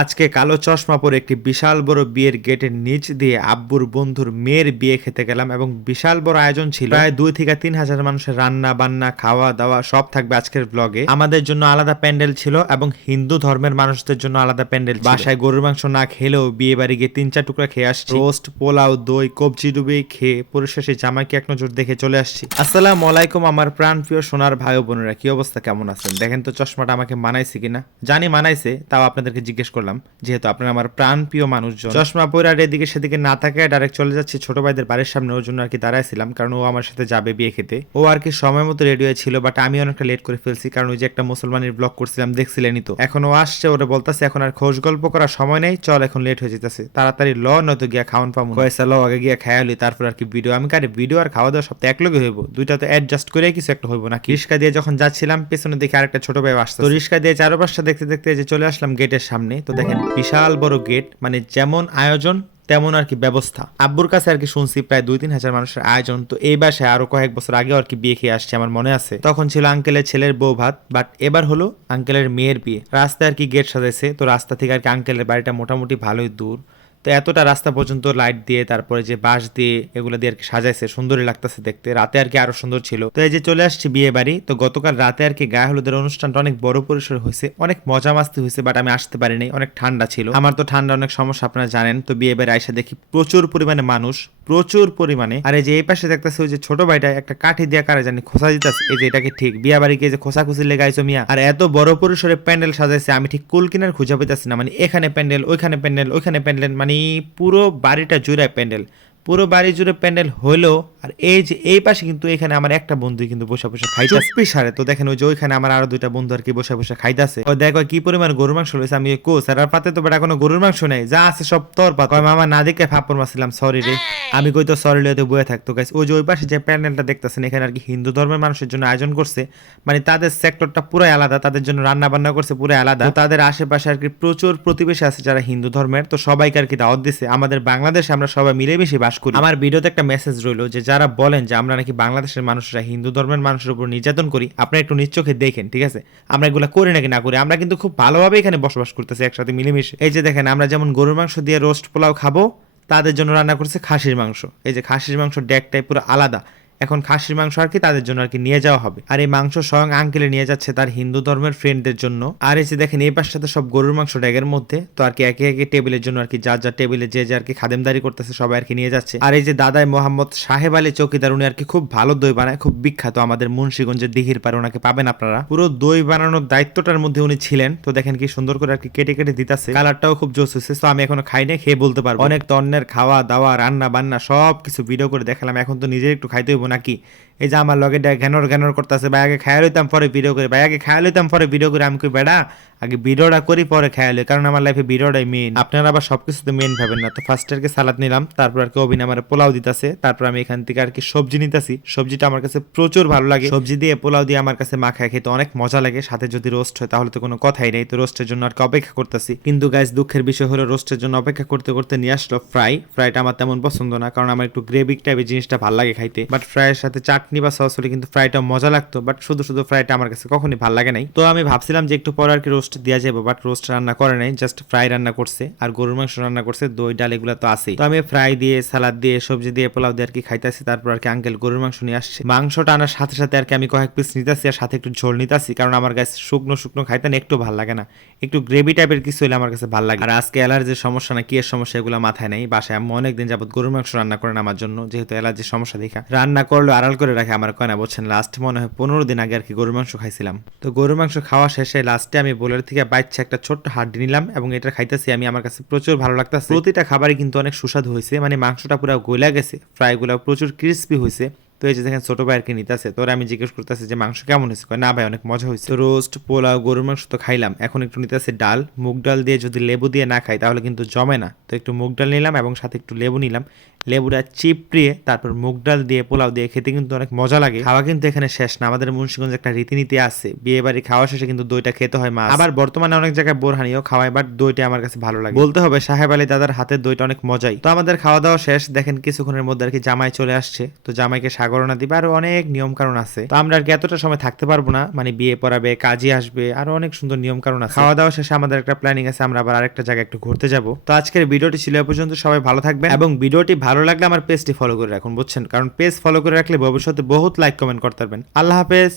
আজকে কালো চশমা পরে একটি বিশাল বড় বিয়ের গেটের নিচ দিয়ে আব্বুর বন্ধুর মেয়ের বিয়ে খেতে গেলাম এবং বিশাল বড় আয়োজন ছিল। প্রায় দুই থেকে তিন হাজার মানুষের রান্না, বান্না, খাওয়া দাওয়া সব থাকবে আজকের ব্লগে আমাদের জন্য আলাদা প্যান্ডেল ছিল এবং হিন্দু ধর্মের মানুষদের জন্য আলাদা প্যান্ডেল বাসায় গরুর মাংস না খেলেও বিয়ে বাড়ি গিয়ে তিন চার টুকরা খেয়ে আসছি। রোস্ট, পোলাও, দই, কবজি ডুবে খেয়ে পরিশেষে জামাইকে এক নজর দেখে চলে আসছি। আসসালামু আলাইকুম আমার প্রাণ প্রিয় সোনার ভাই বোনেরা, কি অবস্থা? কেমন আছেন? দেখেন তো চশমাটা আমাকে মানাইছে কিনা? জানি মানাইছে, তাও আপনাদেরকে জিজ্ঞেস করলাম। যেহেতু আপনারা আমার প্রাণ প্রিয় মানুষজন। চশমা পরে আর এদিকে সেদিকে না থাকে ডাইরেক্ট চলে যাচ্ছি ছোট ভাইদের বাড়ির সামনে, ওর জন্য আর কি দাঁড়াইছিলাম, কারণ ও আমার সাথে যাবে বিয়ে খেতে। ও আর কি সময় মতো রেডি হয়েছিল বাট আমি অনেকটা লেট করে ফেলছি, কারণ ওই যে একটা মুসলমানের ব্লগ করছিলাম, দেখছিলেনই তো। এখন ও আসছে, ওরা বলতেছে, এখন আর খোঁজ গল্প করার সময় নেই, চল এখন লেট হয়ে যেতেছে। তাড়াতাড়ি ল, নয়তো গিয়া খাওয়ান পাবো পয়সা ল, আগে গিয়া খায়ালি তারপর আর কি ভিডিও আমি কারে ভিডিও আর খাওয়া দাওয়া সব তো একলগে হইব, দুইটা তো অ্যাডজাস্ট করে কিছু একটা হইব না রিস্কা দিয়ে যখন যাচ্ছিলাম পেছনে দেখে আরেকটা ছোট ভাই আসছে তো রিস্কা দিয়ে চারপাশটা দেখতে দেখতে যে চলে আসলাম গেটের সামনে। তো দেখেন, বিশাল বড় গেট মানে যেমন আয়োজন, তেমন আর কি ব্যবস্থা। আব্বুর কাছে আর কি শুনছি প্রায় দুই তিন হাজার মানুষের আয়োজন। তো এই বাসায় আরও কয়েক বছর আগে আর কি বিয়ে খেয়ে আসছে আমার মনে আছে। তখন ছিল আঙ্কেলের ছেলের বউ ভাত বাট এবার হলো আঙ্কেলের মেয়ের বিয়ে। রাস্তায় আর কি গেট সাজাইছে, তো রাস্তা থেকে আর কি আঙ্কেলের বাড়িটা মোটামুটি ভালোই দূর। তো এতটা রাস্তা পর্যন্ত লাইট দিয়ে, তারপরে যে বাঁশ দিয়ে এগুলো দিয়ে আর কি সাজাইছে, সুন্দরই লাগতেছে দেখতে। রাতে আর কি আরও সুন্দর ছিল। তো এই যে চলে আসছি বিয়ে বাড়ি, তো গতকাল রাতে আর কি গায়ে হলুদের অনুষ্ঠানটা অনেক বড় পরিসর হয়েছে, অনেক মজা মাস্তি হয়েছে বাট আমি আসতে পারিনি, অনেক ঠান্ডা ছিল। আমার তো ঠান্ডা অনেক সমস্যা, আপনারা জানেন। তো বিয়ে বাড়ি আইসা দেখি প্রচুর পরিমাণে মানুষ প্রচুর পরিমাণে। আর এই যে এই পাশে দেখতেছে ওই যে ছোট ভাইটা একটা কাঠি দিয়া কারে জানি খোসা দিতেছে। এই যে এটাকে ঠিক বিয়া বাড়িকে যে খোসা খুশি লেগে আইছো মিয়া। আর এত বড় পরিসরে প্যান্ডেল সাজাইছে, আমি ঠিক কুল কিনার খুঁজে পেতেছি না। মানে এখানে প্যান্ডেল, ওইখানে প্যান্ডেল ওইখানে প্যান্ডেল মানে পুরো বাড়িটা জুড়ে প্যান্ডেল। পুরো বাড়ি জুড়ে প্যান্ডেল হইল, আর এই যে এই পাশে কিন্তু এখানে আমার একটা বন্ধু কিন্তু বসে বসে খাইতে চুপ্পি সারে, তো দেখেন ওই যে ওইখানে আমার আরও দুইটা বন্ধু আর কি বসে বসে খাইতেছে। ও দেখো কি পরিমাণ গরুর মাংস রয়েছে আমি কো স্যার, আর পাতে তো বেটা কোনো গরুর মাংস নেই, যা আছে সব তোর পাত। মামা, না দেখে ফাপড় মারছিলাম সরি রে। আমি কই, তো সরি লিয়ে বয়ে থাকতো গাইস ওই যে ওই পাশে যে প্যান্ডেলটা দেখতেছেন, এখানে আর কি হিন্দু ধর্মের মানুষের জন্য আয়োজন করছে। মানে তাদের সেক্টরটা পুরো আলাদা, তাদের জন্য রান্না বান্না করছে পুরো আলাদা। তাদের আশেপাশে আর কি প্রচুর প্রতিবেশী আছে যারা হিন্দু ধর্মের, তো সবাইকে আর কি দাওয়াত দিছে। আমাদের বাংলাদেশে আমরা সবাই মিলেমিশে বাস করি। আমার ভিডিওতে একটা মেসেজ রইল যে, যারা বলেন যে, আমরা নাকি বাংলাদেশের মানুষরা, হিন্দু ধর্মের মানুষের উপর নির্যাতন করি আপনি একটু নিশ্চোখে দেখেন, ঠিক আছে? আমরা এগুলো করি নাকি না করি? আমরা কিন্তু খুব ভালোভাবে এখানে বসবাস করতেছি একসাথে মিলেমিশে। এই যে দেখেন, আমরা যেমন গরুর মাংস দিয়ে রোস্ট পোলাও খাব, তাদের জন্য রান্না করছে খাসির মাংস। এই যে খাসির মাংস ডেকটাই পুরো আলাদা। এখন খাসির মাংস আর কি তাদের জন্য আর কি নিয়ে যাওয়া হবে। আর এই মাংস স্বয়ং আঙ্কেলে নিয়ে যাচ্ছে তার হিন্দু ধর্মের ফ্রেন্ডদের জন্য। আর এই যে দেখেন, এই পাশটাতে সব গরুর মাংস ড্যাগের মধ্যে, তো আর কি একে একে টেবিলের জন্য আর কি যার যার টেবিলে যে যে আর কি খাদেমদারি করতেছে সবাই আর কি নিয়ে যাচ্ছে। আর এই যে দাদাই মোহাম্মদ সাহেব আলী চৌকিদার, উনি আর কি খুব ভালো দই বানায়, খুব বিখ্যাত আমাদের মুন্সিগঞ্জের দিঘির পারে ওনাকে পাবেন আপনারা। পুরো দই বানানোর দায়িত্বটার মধ্যে উনি ছিলেন, তো দেখেন কি সুন্দর করে আর কি কেটে কেটে দিতেছে। কালারটাও খুব জোস হয়েছে তো আমি এখনও খাই নাই, খেয়ে বলতে পারব অনেক তন্নের খাওয়া দাওয়া রান্না বান্না সব কিছু ভিডিও করে দেখালাম, এখন তো নিজের একটু খাইতে হইব নাকি? এই যে আমার লগে ঘ্যানর ঘ্যানর করতেছে। ভাই আগে খায়া লইতাম পরে ভিডিও করে। ভাই আগে খায়া লইতাম পরে ভিডিও করে। আমি কই, বেড়া আগে ভিডিওটা করি, পরে খায়া লই। কারণ আমার লাইফে ভিডিওটাই মেন আপনারা আবার সবকিছুতে মেন ভাবেন না। তো ফার্স্ট আর কি সালাদ নিলাম, তারপর আর কি অবিন আমার পোলাও দিতেছে। তারপর আমি এখান থেকে আর কি সবজি নিতেছি। সবজিটা আমার কাছে প্রচুর ভালো লাগে। সবজি দিয়ে পোলাও দিয়ে আমার কাছে মাখায় খেতে অনেক মজা লাগে। সাথে যদি রোস্ট হয়, তাহলে তো কোনো কথাই নেই। তো রোস্টের জন্য আর কি অপেক্ষা করতেছি। কিন্তু গাইজ দুঃখের বিষয় হলো রোস্টের জন্য অপেক্ষা করতে করতে নিয়ে আসলো ফ্রাই ফ্রাইটা আমার তেমন পছন্দ না, কারণ আমার একটু গ্রেভি টাইপের জিনিসটা ভালো লাগে খাইতে। বাট ফ্রাইয়ের সাথে চাটনি বা সস হলে কিন্তু ফ্রাইটা মজা লাগতো। বাট শুধু শুধু ফ্রাইটা আমার কাছে কখনই ভালো লাগে নাই। তো আমি ভাবছিলাম যে একটু পরে আর কি রোস্ট দেওয়া যাবে বাট রোস্ট রান্না করে নাই জাস্ট ফ্রাই রান্না করছে, আর গরুর মাংস রান্না করছে, দই, ডাল এগুলো তো আছেই। তো আমি ফ্রাই দিয়ে সালাদ দিয়ে, সবজি দিয়ে, পোলাও দিয়ে আর কি খাইতেছি, তারপর আর কি আঙ্কেল গরুর মাংস নিয়ে আসছে। মাংসটা আনার সাথে সাথে আর কি আমি কয়েক পিস নিতেছি, আর সাথে একটু ঝোল নিতেছি, কারণ আমার কাছে শুকনো শুকনো খাইতে না, একটু ভালো লাগে না। একটু গ্রেভি টাইপের কিছু হলে আমার কাছে ভালো লাগে। আর আজকে অ্যালার্জির সমস্যা না, কি এর সমস্যা এগুলো মাথায় নেই। বাসায় আমি অনেকদিন যাবত গরুর মাংস রান্না করেন আমার জন্য, যেহেতু অ্যালার্জির সমস্যা দেখা। রান্না করলে, আড়াল করে রাখে, আমার কয়না বলছেন লাস্ট মনে হয় পনেরো দিন আগে আর কি গরুর মাংস খাইছিলাম। তো গরুর মাংস খাওয়া শেষে লাস্টে আমি বোলের থেকে বাইচ্ছে একটা ছোট্ট হাড্ডি নিলাম এবং এটা খাইতেছি আমি। আমার কাছে প্রচুর ভালো লাগতেছে। প্রতিটা খাবারই কিন্তু অনেক সুস্বাদু হয়েছে মানে মাংসটা পুরো গলা গেছে। ফ্রাইগুলো প্রচুর ক্রিস্পি হয়েছে তো এই যে দেখেন, ছোট ভাই আর কি নিতেছে। তোর আমি জিজ্ঞেস করতেছি যে, মাংস কেমন হয়েছে? না ভাই, অনেক মজা হয়েছে। রোস্ট, পোলাও, গরুর মাংস তো খাইলাম। এখন একটু নিতেছে ডাল। মুগ ডাল দিয়ে যদি লেবু দিয়ে না খাই, তাহলে কিন্তু জমে না। তো একটু মুগ ডাল নিলাম এবং সাথে একটু লেবু নিলাম। লেবুটা চিপড়িয়ে তারপর মুগ ডাল দিয়ে, পোলাও দিয়ে খেতে কিন্তু অনেক মজা লাগে। খাওয়া কিন্তু এখানে শেষ না। আমাদের মুন্সিগঞ্জ একটা রীতিনীতি আছে। বিয়ে বাড়ি খাওয়া শেষে কিন্তু দইটা খেতে হয় মা আবার বর্তমানে অনেক জায়গায় বোরহানিও খাওয়ায় বাট দইটা আমার কাছে ভালো লাগে। বলতে হবে, সাহেব আলী দাদার হাতের দইটা অনেক মজাই। তো আমাদের খাওয়া দাওয়া শেষ। দেখেন কিছুক্ষণের মধ্যে আর কি জামাই চলে আসছে। তো জামাইকে স্বাগত জাগরণা দিবে। আরও অনেক নিয়ম কারণ আছে। তো আমরা আর এতটা সময় থাকতে পারব না। মানে বিয়ে পড়াবে কাজে আসবে, আরও অনেক সুন্দর নিয়ম কারণ আছে। খাওয়া দাওয়া শেষে আমাদের একটা প্ল্যানিং আছে, আমরা আবার আরেকটা জায়গায় একটু ঘুরতে যাব। তো আজকের ভিডিওটি ছিল পর্যন্ত, সবাই ভালো থাকবেন। এবং ভিডিওটি ভালো লাগলে আমার পেজটি ফলো করে রাখুন, বুঝছেন? কারণ পেজ ফলো করে রাখলে ভবিষ্যতে বহুত লাইক কমেন্ট করতে পারবেন। আল্লাহ হাফেজ!